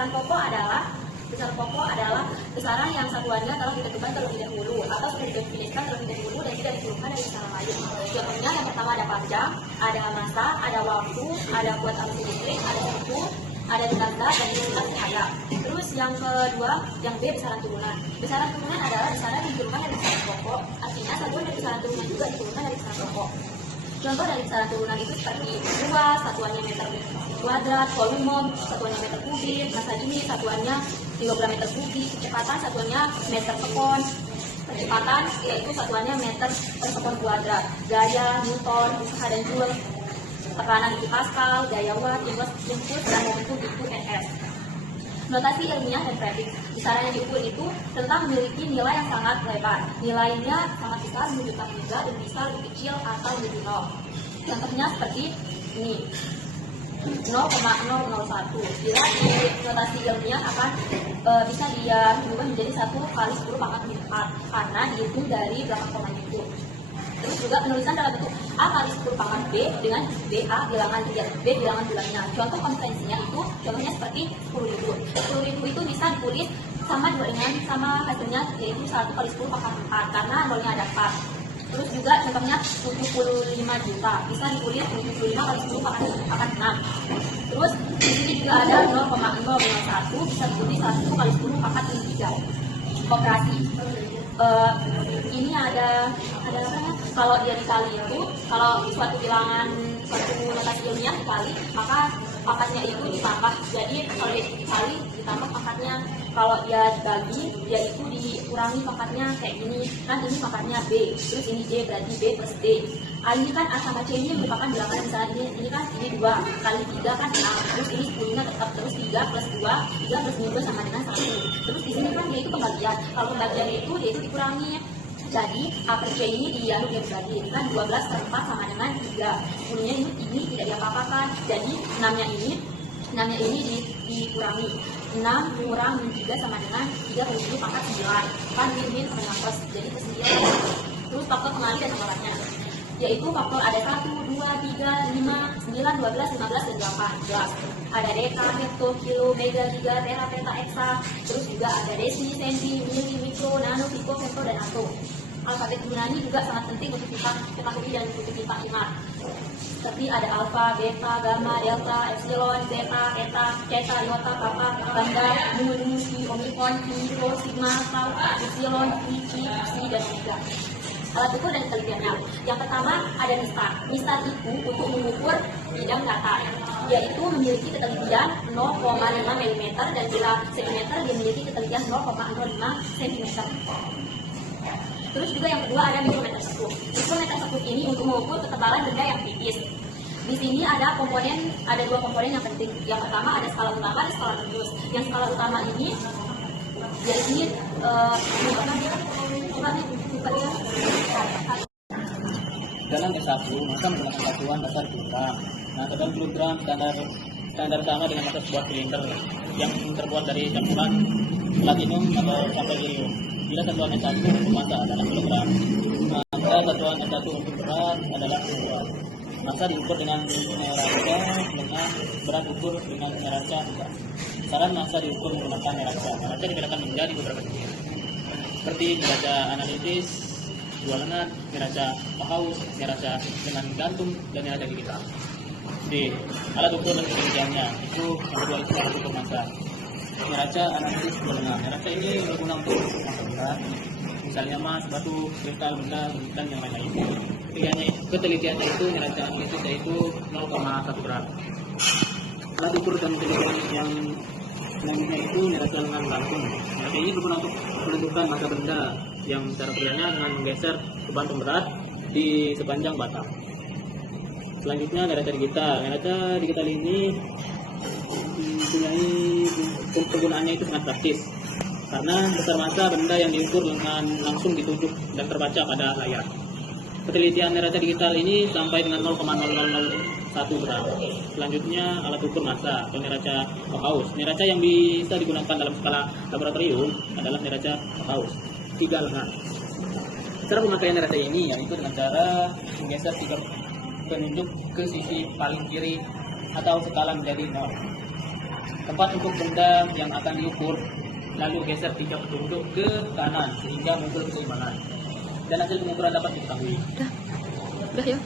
besaran pokok adalah besaran yang satuannya telah ditentukan terlebih dahulu atau sudah didefinisikan terlebih dahulu dan tidak diturunkan dari besaran lain. Contohnya yang pertama ada panjang, ada masa, ada waktu, ada buat arus listrik, ada suhu, ada tenaga dan intensitas cahaya. Terus yang kedua, yang B, besaran turunan. Besaran turunan adalah besaran yang diturunkan dari besaran pokok. Artinya satuan dari besaran turunan juga diturunkan dari besaran pokok. Contoh dari besaran turunan itu seperti luas, satuannya meter kuadrat, volume, satuannya meter kubik, massa dingin, satuannya kilogram meter kubik, kecepatan, satuannya meter sekon, kecepatan yaitu satuannya meter per sekon kuadrat, gaya, newton, usaha dan joule, tekanan itu Pascal, gaya watt, input, dan momentum itu ns. Notasi ilmiah dan predik. Besaran yang diukur itu tentang memiliki nilai yang sangat lebar. Nilainya sangat besar menunjukkan juga dan bisa lebih kecil atau lebih nol. Contohnya seperti ini. 0,001. Bila di notasi ilmiah akan bisa dia berubah menjadi 1 kali 10 pangkat 4 karena dihitung dari belakang komanya itu. Terus juga penulisan dalam bentuk A kali 10 pangkat B dengan BA bilangan 3, B bilangan bulannya. Contoh konvensinya itu, contohnya seperti 10.000. 10.000 itu bisa ditulis sama hasilnya yaitu 1 kali 10 pangkat 4 karena nolnya ada 4. Terus juga contohnya 75 juta, bisa ditulis 75 kali 10 pangkat 6. Terus di sini juga ada 0,001, bisa ditulis 1 kali 10 pangkat 3. Operasi. Ini ada apa ya? Kalau dia dikali itu, kalau suatu bilangan, suatu notasi ilmiah dikali, maka pangkatnya itu ditambah. Jadi kalau dia dikali ditambah pangkatnya. Kalau dia dibagi, dia itu dikurangi pangkatnya kayak gini. Kan ini pangkatnya B, terus ini D, berarti B plus D. Ini kan A sama C ini merupakan bilangan, misalnya ini kan ini 2 kali 3 kan 6, terus ini 10-nya tetap, terus 3 plus 2, 3 plus 2 sama dengan 1. Terus di sini kan dia itu pembagian. Kalau pembagian itu dia itu dikurangi. Jadi A per C ini dia dibagi, kan 12 per 4 sama dengan 3. 10-nya ini tidak diapa-apakan. Jadi 6-nya ini dikurangi. 6 kurang 3 sama dengan 3 per 10 pangkat 9. Kan min sama dengan plus, jadi ke 9. Terus faktor pengali dan nomornya, yaitu faktor ada 1, 2, 3, 5, 9, 12, 15, dan 18. Ada deka, hekto, kilo, mega, giga, tera, peta, eksa. Terus juga ada desi, senti, mili, mikro, nano, piko, femto, dan atom. Alfabet Yunani juga sangat penting untuk kita ketahui dan untuk kita ingat. Seperti ada alfa, beta, gamma, delta, epsilon, zeta, eta, theta, iota, kappa, lambda, mu, phi, omikron, pi, rho, sigma, tau, epsilon, pi, chi, psi, dan omega. Alat ukur dan penelitiannya. Yang pertama ada mistar. Mistar itu untuk mengukur bidang data, yaitu memiliki ketelitian 0,5 mm dan bila sentimeter dia memiliki ketelitian 0,05 cm. Terus juga yang kedua ada mikrometer sekuf. Mikrometer sekuf ini untuk mengukur ketebalan benda yang tipis. Di sini ada dua komponen yang penting. Yang pertama ada skala utama dan skala radius. Yang skala utama ini dia ini dalam S1 maka menggunakan satuan dasar kilogram. Nah, dalam kilogram standar sama dengan massa sebuah silinder yang terbuat dari campuran platinum atau sampai irium. Bila satuan S1 untuk massa adalah kilogram, maka satuan S1 untuk berat adalah kilogram. Massa diukur dengan neraca dengan berat ukur dengan neraca enggak. Saran massa diukur menggunakan neraca. Neraca dibedakan menjadi beberapa jenis, seperti neraca analitis, dua lengan, neraca pahaus, neraca dengan gantung, dan neraca digital. D. Alat ukur dan penelitiannya itu yang kedua itu alat ukur massa. Neraca analitis dua lengan. Neraca ini berguna untuk massa berat, misalnya emas, batu, kristal, benda, dan yang lain-lain. Ketelitiannya itu neraca analitis yaitu 0,1 gram. Alat ukur dan penelitian yang selanjutnya itu neraca lengan gantung. Neraca ini berguna untuk menentukan massa benda yang cara kerjanya dengan menggeser beban pemberat di sepanjang batang. Selanjutnya neraca digital. Neraca digital ini mempunyai penggunaannya itu sangat praktis karena besar massa benda yang diukur dengan langsung ditujuk dan terbaca pada layar. Penelitian neraca digital ini sampai dengan 0,0001 gram. Selanjutnya alat ukur massa atau neraca pahaus. Neraca yang bisa digunakan dalam skala laboratorium adalah neraca pahaus 3 lengan. Cara pemakaian neraca ini yaitu dengan cara menggeser 3 penunjuk ke sisi paling kiri atau skala menjadi 0. tempat untuk benda yang akan diukur, lalu geser tiga petunjuk ke kanan sehingga muncul keseimbangan. Dan hasil pengukuran dapat diketahui. Udah ya.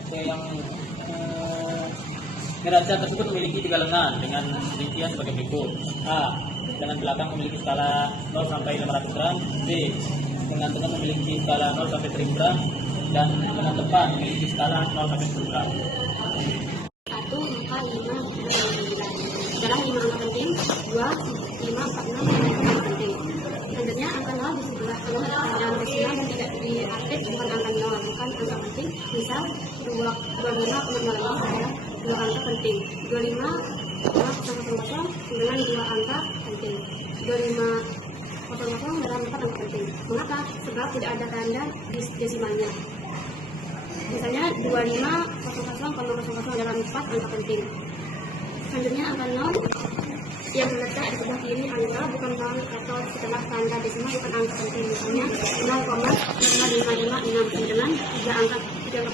Oke, yang neraca tersebut memiliki 3 lengan dengan rincian sebagai berikut. A. Lengan belakang memiliki skala 0 sampai 500 gram. B. Lengan tengah memiliki skala 0 sampai 1000 gram. Dan lengan depan memiliki skala 0 sampai 10 gram. 1, 4, 5, 9. Adalah 5 angka penting. 2, 5, 4, 6 angka penting. Selanjutnya angka 0 di sebelah kanan dan desimal dan tidak diaktif bukan angka 0, bukan angka penting. Misal 25,05 adalah 2 angka penting. 25,000 dengan 2 angka penting. 25,00 dalam 4 angka penting. Mengapa? Sebab tidak ada tanda desimalnya. Misalnya 25,00,00 dalam 4 angka penting. Selanjutnya angka 0 yang terletak di sebelah kiri angka bukan bawah atau setelah tanda desimal bukan angka penting. Misalnya 0,0556 dengan 3 angka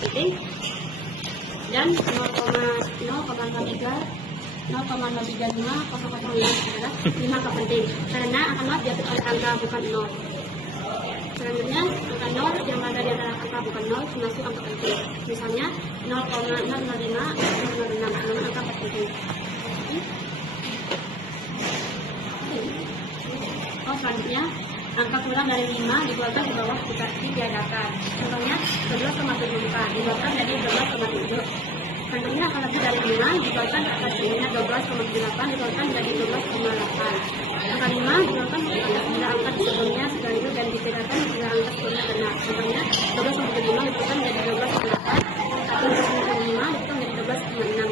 penting dan 0,035 adalah 5 angka penting karena angka 0 diatur oleh angka bukan 0. Selanjutnya angka 0 yang ada di antara angka bukan 0 termasuk angka penting. Misalnya 0,005 dengan angka penting. Selanjutnya angka kurang dari 5 dikeluarkan di bawah ditiadakan. Contohnya 12,74 dikeluarkan dari 12,7. Selanjutnya angka lebih dari 5 dikeluarkan ke atas jadinya 12,8 dikeluarkan dari 12,8. Angka 5 dikeluarkan bila angka sebelumnya sekaligus dan ditiadakan bila angka sebelumnya benar. Contohnya 12,5 dikeluarkan dari 12,8 atau 12,5 dikeluarkan dari 12,6.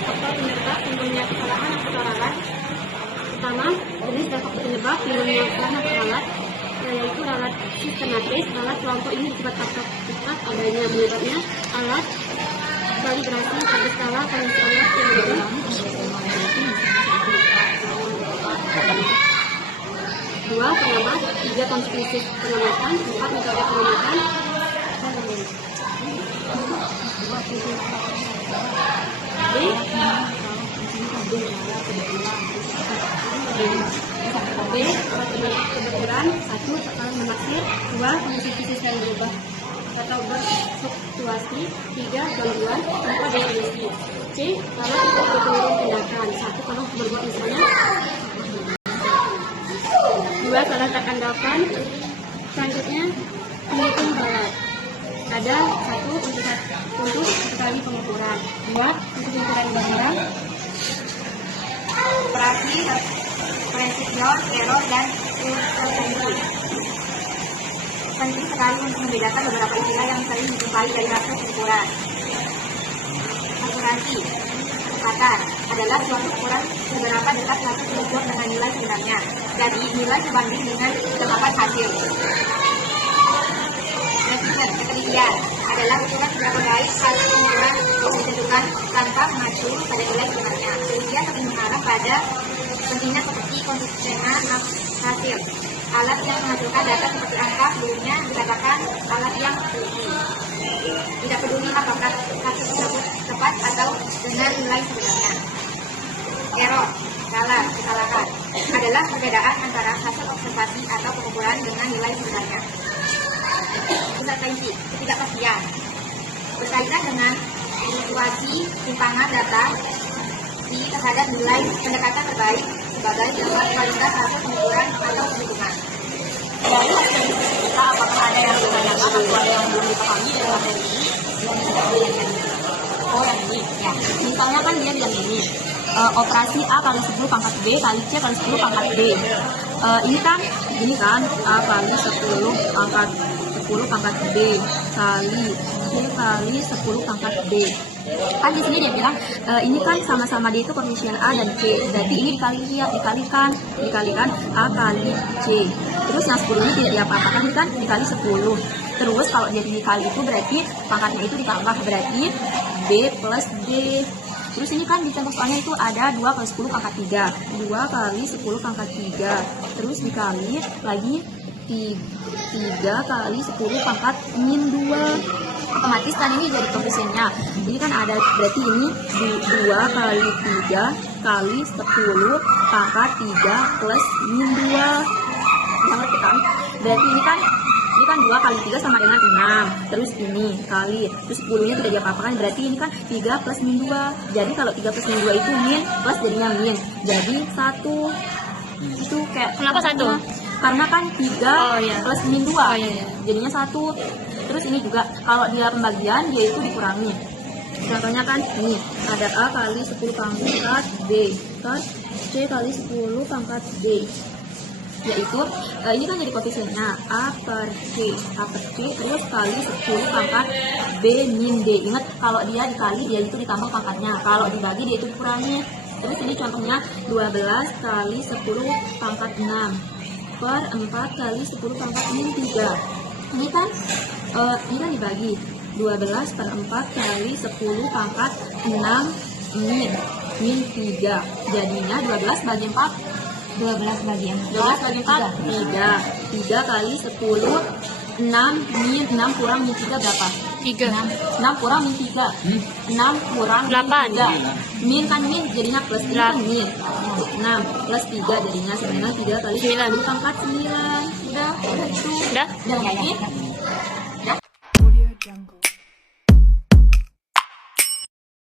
Faktor penyebab timbulnya kesalahan atau kesalahan. Pertama, jenis dan faktor penyebab timbulnya kesalahan atau alat, yaitu alat sistematis. Alat kelompok ini disebut faktor adanya penyebabnya alat kalibrasi berskala kondisi alat yang berbeda. 2. Pengamat. 3. Konstitusi pengamatan. 4. Metode pengamatan. B. Kebetulan. 1. Alat menaksir. 2. Kondisi fisik yang berubah atau berfluktuasi. 3. Gangguan. 4. definisi. C. Alat untuk penurun tindakan. 1. Kalau berbuat misalnya 2. Salah terandalkan. Selanjutnya menghitung alat. Ada 1 untuk sekali pengukuran, 2 untuk ukuran barang, operasi, precision, error, dan urgensi. Penting sekali untuk membedakan beberapa istilah yang sering dijumpai dari hasil ukuran. Akurasi, kecepatan adalah suatu ukuran seberapa dekat hasil diukur dengan nilai sebenarnya. Jadi nilai sebanding dengan kecepatan hasil. Precision, ketelitian adalah ukuran seberapa baik hasil pengukuran ditentukan tanpa mengacu pada nilai sebenarnya. Ketelitian lebih mengarah pada pentingnya seperti konsistenan hasil. Alat yang menghasilkan data seperti angka sebelumnya dikatakan alat yang teliti. Tidak peduli apakah hasil tersebut tepat atau dengan nilai sebenarnya. Error, kesalahan adalah perbedaan antara hasil observasi atau pengukuran dengan nilai sebenarnya. Uncertainty, ketidakpastian, berkaitan dengan situasi simpangan data terhadap nilai pendekatan terbaik sebagai dasar kualitas hasil pengukuran atau perhitungan. Dari hasil kita apakah ada yang ditanyakan atau ada yang belum dipahami dari materi ini? Oh, yang ini ya. Misalnya kan dia bilang ini operasi A kali 10 pangkat B kali C kali 10 pangkat D. Ini kan A kali 10 pangkat 10 pangkat B kali C kali 10 pangkat D. Kan di sini dia bilang ini kan sama-sama D itu koefisien A dan C. Berarti ini dikalikan A kali C. Terus yang 10 ini tidak diapa-apakan, ini kan dikali 10. Terus kalau dia dikali itu berarti pangkatnya itu ditambah, berarti B plus D. Terus ini kan di contoh soalnya itu ada 2 kali 10 pangkat 3. 2 kali 10 pangkat 3. Terus dikali lagi 3 kali 10 pangkat min 2. otomatis kan ini jadi koefisiennya. Ini kan ada, berarti ini 2 kali 3 kali 10 pangkat 3 plus min 2. Ngerti kan? Berarti ini kan 2 kali 3 sama dengan 6. Terus ini kali, terus 10-nya tidak diapa-apakan, berarti ini kan 3 plus min 2. Jadi kalau 3 plus min 2 itu min, plus jadinya min. Jadi 1. Itu kayak, Kenapa 1? karena kan 3 plus min 2. Iya. Jadinya 1. Terus ini juga kalau dia pembagian dia itu dikurangi. Contohnya kan ini ada A kali 10 pangkat B plus C kali 10 pangkat D. Yaitu ini kan jadi koefisiennya A per C terus kali 10 pangkat B min D. Ingat kalau dia dikali dia itu ditambah pangkatnya, kalau dibagi dia itu dikurangi. Terus ini contohnya 12 kali 10 pangkat 6 per 4 kali 10 pangkat min 3. Ini kan dibagi 12 per 4 kali 10 pangkat 6 min 3. Jadinya 12 bagi 4. 12 bagi 12 bagi 4, 3 kali 10, 6 kurang min 3 berapa? 3. 6 kurang min 3, 6 kurang min 8. 3. Min kan min, jadinya plus, ini kan min. 6 plus 3 jadinya sebenarnya 3 kali 10 pangkat 9. Udah itu. Udah? Udah,